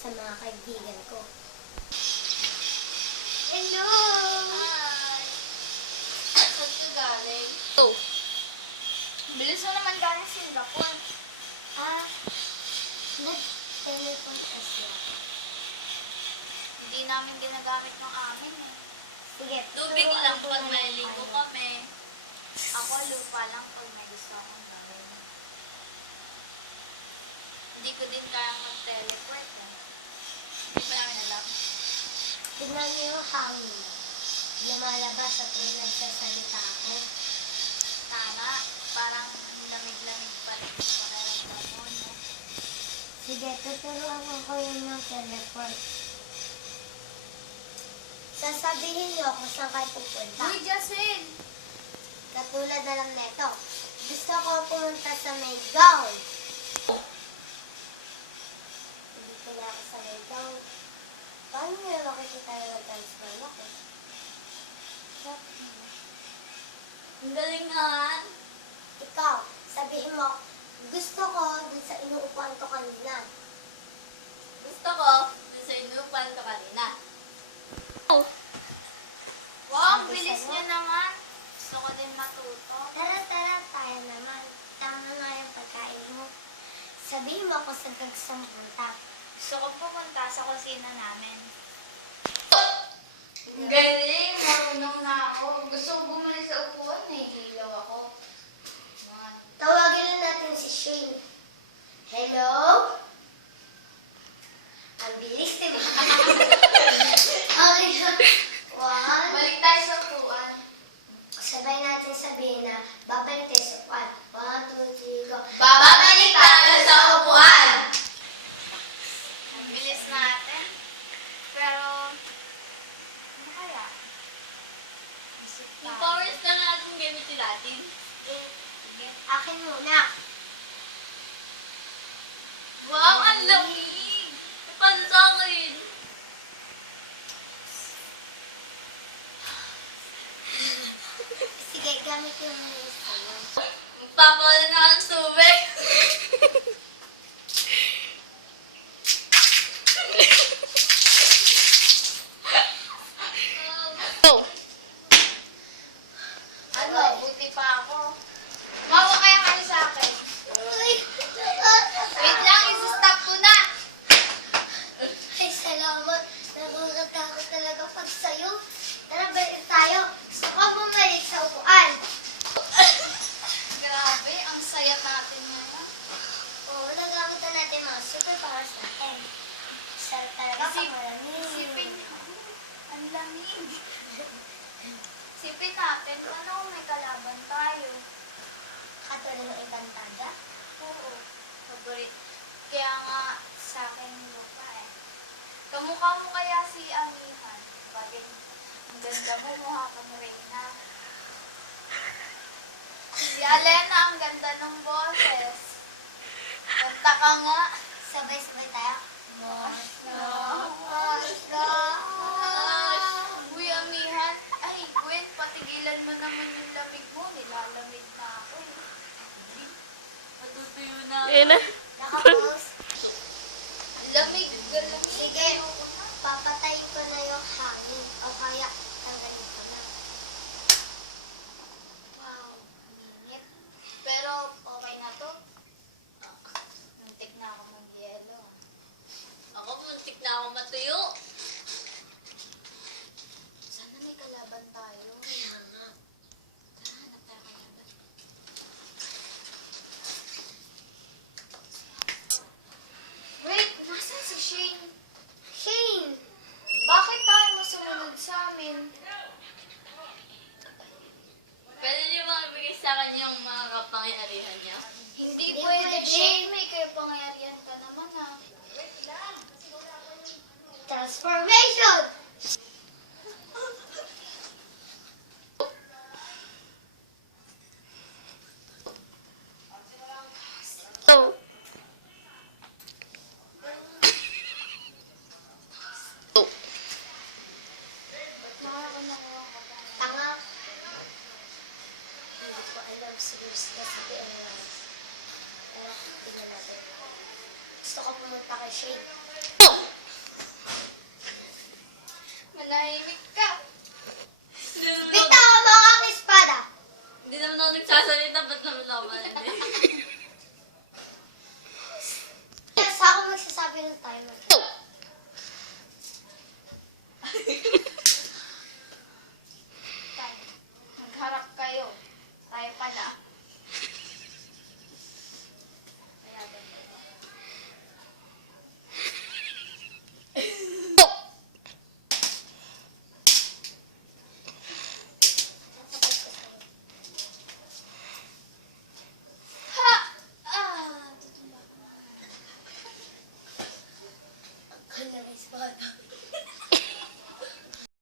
sa mga kaibigan ko. Hello! Hi! Saan ka galing? Oh! Bilis mo naman galing Singapore. Nag-telepon kasi ako. Hindi namin ginagamit ng amin eh. Sige, Tubig turuan lang ko pag na may lang ligo kayo. kami. Ako lupa lang pag may gusto akong gawin. Hindi ko din kayang mag-teleport eh. Hindi ba namin alam? Tignan niyo yung hangin. Lumalabas at may nagsasalita ako. Tama. Parang lamig-lamig pa rin sa pakiramdam mo, no? Sige, tuturuan ko kayo ng teleport. Sasabihin niyo kung saan kayo pupunta. Uy, Jacel! Katulad na lang neto. Gusto ko pumunta sa may gown. Hindi ko na ako sa may gown. Paano niyo makikita na nag-transform ako? Ang galing nga! Ikaw, sabihin mo, gusto ko dun sa inuupuan ko kanina. Gusto ko, dun sa inupan ko kanina. Oh! Wow, ang Sabi bilis sa'yo. niya naman. Gusto ko din matuto. Tara, tayo naman. Tama nga yung pagkain mo. Sabihin mo kung saan ka gusto pumunta. Gusto ko pupunta sa kusina namin. Ang galing! Marunong na ako. Gusto ko bumalik sa upuan. Nahihilaw ako. Tawagin na natin si Shane. Hello? Ang bilis, diba? Okay na. One. Balik tayo sa upuan. Sabay natin sabihin na babalik tayo sa upuan. 1, 2, 3, go. Babalik tayo sa upuan! Ang bilis natin. Pero, ano kaya? Yung powers na natin gamitin natin. Sige, akin muna. Wow, ang lamig! Paano sa akin? Sige, gamit yung list sa'yo. Magpapawala na ang tubig. Ano, buti pa ako. Mawa kaya kayo sa akin. Uy! Wait lang, isa-stop ko na. Ay, salamat. Nakakatakot talaga pag sa'yo. Tara, balik tayo. Gusto ko bumalik sa upuan. Grabe, ang saya natin ngayon. Oo, nagamit na natin mga superpowers natin. Sarap talaga pag malamig. Isipin, ang lamig. Isipin natin, ano kung may kalaban tayo? Katulad ng Encantada. Oo. Favorite. Kaya nga, sa akin lupa eh. Kamukha mo kaya si Amihan. Bagay, ang ganda mo, mukha kang Reyna. Si Alena, ang ganda ng boses. Kanta ka nga. Sabay-sabay tayo. Uy, Amihan. Ay, Gwen, patigilan mo naman yung lamig mo. Nilalamig na ako eh. Matutuyo na ako. Nakapause. Lamig, lamig. Sige, papatayin ko na yung hangin. O kaya, tanggalin ko na. Wow, minit. Pero okay na to. Muntik na ako mag-yelo. Ako, muntik na ako matuyo. Sana may kalaban tayo. Kaya nga. Tara, hanap tayo kalaban. Wait, nasan si Shane? Shane! Bakit tayo mo sumunod sa amin? Pwede niyo ba ibigay sa kanya yung mga kapangyarihan niya? Hindi Hindi pwede, pwede. Shane. May kapangyarihan ka naman ah. Transformation! Oh. Tanga. Hindi ko alam siguro sila sabihin nga. Pero tingnan natin. Gusto ko pumunta kay Shane. Manahimik ka. Bitawan mo ang espada! Hindi naman ako nagsasalita, ba't naman ako malandi? Sa ako magsasabi ng timer. Magharap kayo. Tayo pa na.